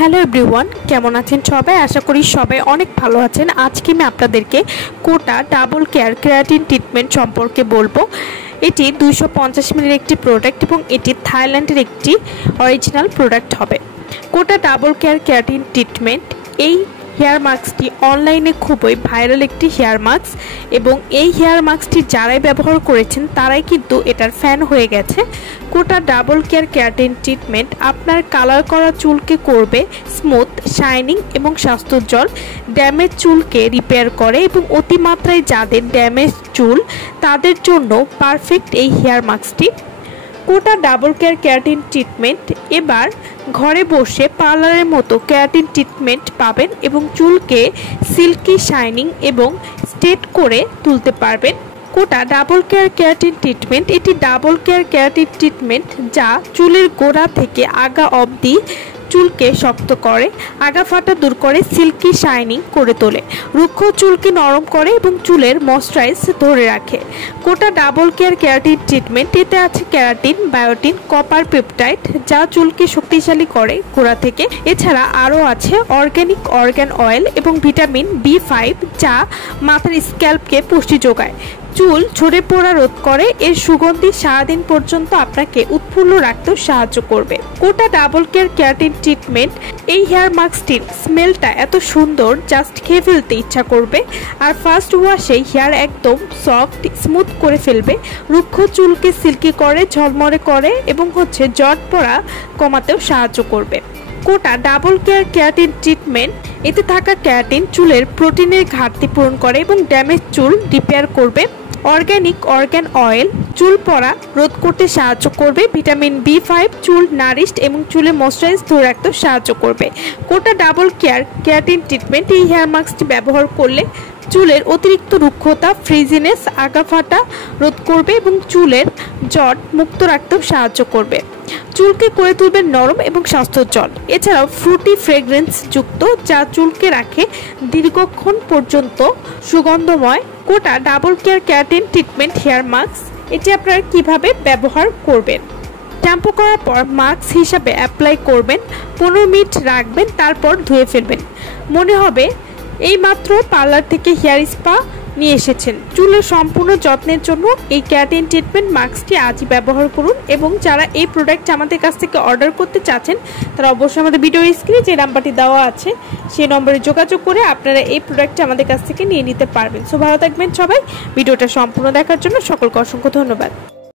Hello everyone, কেমন আছেন সবাই? আশা করি সবাই অনেক ভালো আছেন। আজকে আমি আপনাদেরকে কোটা ডাবল কেয়ার কেরাটিন ট্রিটমেন্ট সম্পর্কে বলবো। এটি 250 ml একটি প্রোডাক্ট এবং এটি থাইল্যান্ডের একটি অরিজিনাল প্রোডাক্ট হবে। কোটা ডাবল কেয়ার কেরাটিন ট্রিটমেন্ট এই হেয়ার মাস্কটি অনলাইনে খুবই ভাইরাল একটি হেয়ার মাস্ক এবং এই হেয়ার মাস্কটি যারাই ব্যবহার করেছেন তারাই কিন্তু এটার ফ্যান হয়ে গেছে। কোটা ডাবল কেয়ার কেরাটিন ট্রিটমেন্ট আপনার কালার করা চুলকে করবে স্মুথ, শাইনিং এবং স্বাস্থ্যোজ্জ্বল। ড্যামেজ চুলকে রিপেয়ার করে এবং অতিমাত্রায় যাদের ড্যামেজ চুল তাদের জন্য পারফেক্ট এই হেয়ার মাস্কটি। কোটা ডাবল কেয়ার কেরাটিন ট্রিটমেন্ট এবার ঘরে বসে পার্লারের মতো কেরাটিন ট্রিটমেন্ট পাবেন এবং চুলকে সিল্কি, শাইনিং এবং স্ট্রেট করে তুলতে পারবেন। কোটা ডাবল কেয়ার কেরাটিন ট্রিটমেন্ট এটি ডাবল কেয়ার কেরাটিন ট্রিটমেন্ট যা চুলের গোড়া থেকে আগা অবধি চুলকে শক্ত করে, আগা ফাটা দূর করে, সিল্কি শাইনিং করে তোলে, রুক্ষ চুলকে নরম করে এবং চুলের ময়েশ্চারাইজ ধরে রাখে। কোটা ডাবল কেয়ার কেরাটিন ট্রিটমেন্ট এতে আছে কেরাটিন, বায়োটিন, কপার, পেপটাইড যা চুলকে শক্তিশালী করে গোড়া থেকে। এছাড়া আরও আছে অর্গ্যানিক অর্গান অয়েল এবং ভিটামিন B5 যা মাথার স্ক্যাল্পকে পুষ্টি যোগায়, চুল ঝরে পড়া রোধ করে। এর সুগন্ধি সারাদিন পর্যন্ত আপনাকে উৎফুল্ল রাখতেও সাহায্য করবে। কোটা ডাবল কেয়ার কেরাটিন ট্রিটমেন্ট এই হেয়ার মাস্কটির স্মেলটা এত সুন্দর, জাস্ট খেয়ে ফেলতে ইচ্ছা করবে। আর ফার্স্ট ওয়াশেই হেয়ার একদম সফট স্মুথ করে ফেলবে, রুক্ষ চুলকে সিল্কি করে, ঝলমলে করে এবং জট পড়া কমাতেও সাহায্য করবে। কোটা ডাবল কেয়ার কেরাটিন ট্রিটমেন্ট এতে থাকা কেরাটিন চুলের প্রোটিনের ঘাটতি পূরণ করে এবং ড্যামেজ চুল রিপেয়ার করবে। অর্গ্যানিক অর্গান অয়েল চুল পড়া রোধ করতে সাহায্য করবে। ভিটামিন B5 চুল নারিশড এবং চুলে ময়েশ্চারাইজ ধরে রাখতে সাহায্য করবে। কোটা ডাবল কেয়ার কেরাটিন ট্রিটমেন্ট এই হেয়ার মাস্কটি ব্যবহার করলে চুলের অতিরিক্ত রুক্ষতা, ফ্রিজিনেস, আগা ফাটা রোধ করবে এবং চুলের জট মুক্ত রাখতেও সাহায্য করবে। চুলকে করে তুলবে নরম এবং স্বাস্থ্যোজ্জ্বল। এছাড়াও ফ্রুটি ফ্রেগ্রেন্স যুক্ত যা চুলকে রাখে দীর্ঘক্ষণ পর্যন্ত সুগন্ধময়। কোটা double care keratin treatment hair mask এটি আপনারা কিভাবে ব্যবহার করবেন? শ্যাম্পু করার পর মাস্ক হিসাবে অ্যাপ্লাই করবেন, 15 মিনিট রাখবেন, তারপর ধুয়ে ফেলবেন। মনে হবে এইমাত্র পার্লার থেকে হেয়ার স্পা নিয়ে এসেছেন। চুলের সম্পূর্ণ যত্নের জন্য এই কেরাটিন ট্রিটমেন্ট মাস্কটি আজই ব্যবহার করুন এবং যারা এই প্রোডাক্ট আমাদের কাছ থেকে অর্ডার করতে চাচ্ছেন তারা অবশ্যই আমাদের ভিডিওর স্ক্রিনে যে নাম্বারটি দেওয়া আছে সেই নম্বরে যোগাযোগ করে আপনারা এই প্রোডাক্টটি আমাদের কাছ থেকে নিয়ে নিতে পারবেন। সো ভালো থাকবেন সবাই। ভিডিওটা সম্পূর্ণ দেখার জন্য সকলকে অসংখ্য ধন্যবাদ।